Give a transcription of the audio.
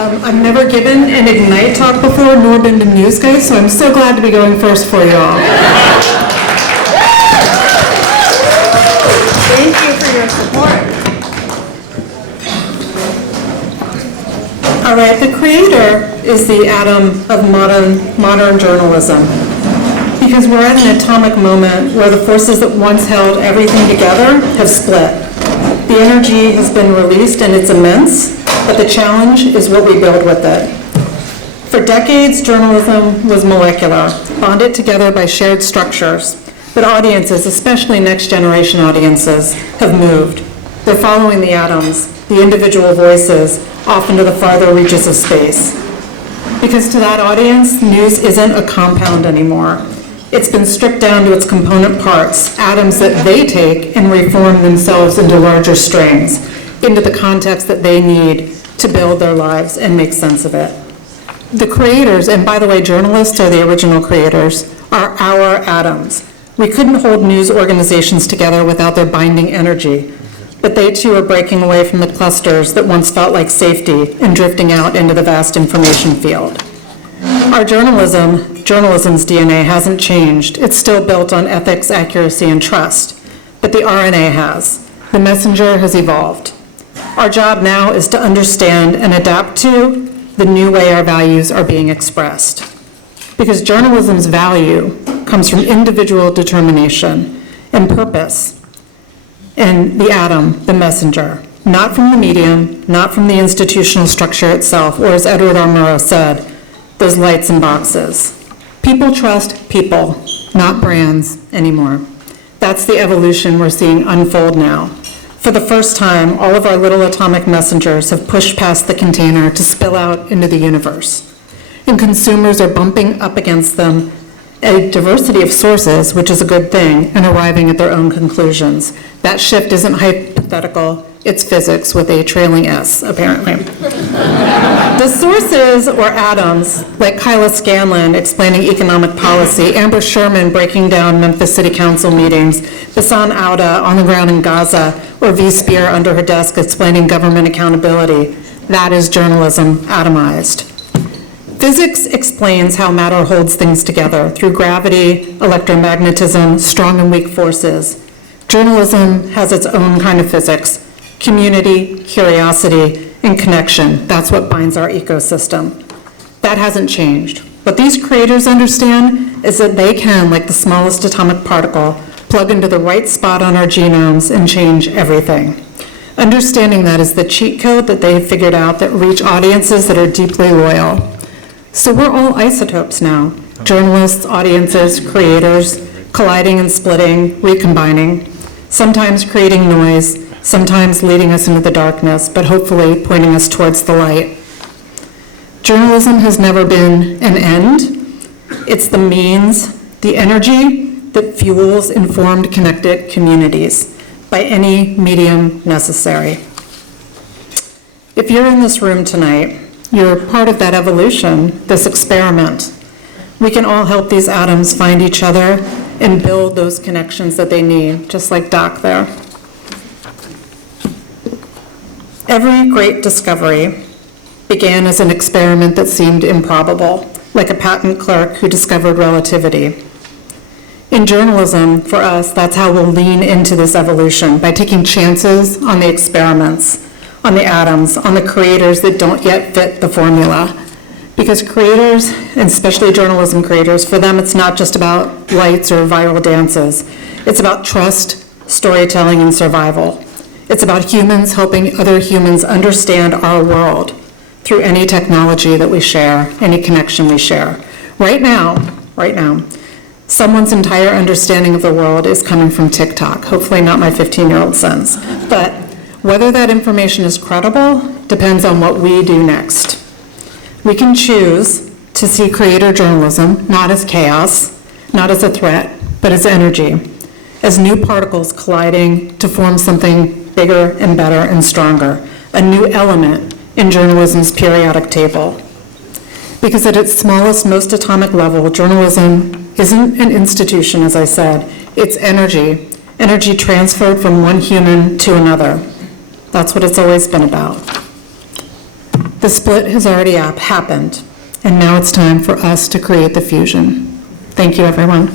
I've never given an Ignite talk before, nor been to Newsgeist, so I'm so glad to be going first for you all. Thank you for your support. All right, the creator is the atom of modern journalism, because we're at an atomic moment where the forces that once held everything together have split. The energy has been released and it's immense, but the challenge is what we build with it. For decades, journalism was molecular, bonded together by shared structures, but audiences, especially next generation audiences, have moved. They're following the atoms, the individual voices, off into the farther reaches of space. Because to that audience, news isn't a compound anymore. It's been stripped down to its component parts, atoms that they take and reform themselves into larger strings, into the context that they need to build their lives and make sense of it. The creators, and by the way, journalists are the original creators, are our atoms. We couldn't hold news organizations together without their binding energy, but they too are breaking away from the clusters that once felt like safety and drifting out into the vast information field. Our journalism's DNA hasn't changed. It's still built on ethics, accuracy, and trust, but the RNA has. The messenger has evolved. Our job now is to understand and adapt to the new way our values are being expressed. Because journalism's value comes from individual determination and purpose, and the atom, the messenger, not from the medium, not from the institutional structure itself, or as Edward R. Murrow said, those lights and boxes. People trust people, not brands anymore. That's the evolution we're seeing unfold now. For the first time, all of our little atomic messengers have pushed past the container to spill out into the universe. And consumers are bumping up against them a diversity of sources, which is a good thing, and arriving at their own conclusions. That shift isn't hypothetical, it's physics with a trailing S, apparently. The sources, or atoms, like Kyla Scanlon explaining economic policy, Amber Sherman breaking down Memphis City Council meetings, Bassam Auda on the ground in Gaza, or V. Spear under her desk explaining government accountability. That is journalism atomized. Physics explains how matter holds things together through gravity, electromagnetism, strong and weak forces. Journalism has its own kind of physics, community, curiosity, and connection. That's what binds our ecosystem. That hasn't changed. What these creators understand is that they can, like the smallest atomic particle, plug into the right spot on our genomes and change everything. Understanding that is the cheat code that they have figured out that reach audiences that are deeply loyal. So we're all isotopes now, journalists, audiences, creators, colliding and splitting, recombining, sometimes creating noise, sometimes leading us into the darkness, but hopefully pointing us towards the light. Journalism has never been an end. It's the means, the energy that fuels informed, connected communities by any medium necessary. If you're in this room tonight, you're part of that evolution, this experiment. We can all help these atoms find each other and build those connections that they need, just like Doc there. Every great discovery began as an experiment that seemed improbable, like a patent clerk who discovered relativity. In journalism, for us, that's how we'll lean into this evolution, by taking chances on the experiments, on the atoms, on the creators that don't yet fit the formula. Because creators, and especially journalism creators, for them it's not just about lights or viral dances. It's about trust, storytelling, and survival. It's about humans helping other humans understand our world through any technology that we share, any connection we share. Right now, someone's entire understanding of the world is coming from TikTok. Hopefully not my 15-year-old sons. But whether that information is credible depends on what we do next. We can choose to see creator journalism not as chaos, not as a threat, but as energy, as new particles colliding to form something bigger and better and stronger, a new element in journalism's periodic table. Because at its smallest, most atomic level, journalism isn't an institution, as I said. It's energy, energy transferred from one human to another. That's what it's always been about. The split has already happened, and now it's time for us to create the fusion. Thank you, everyone.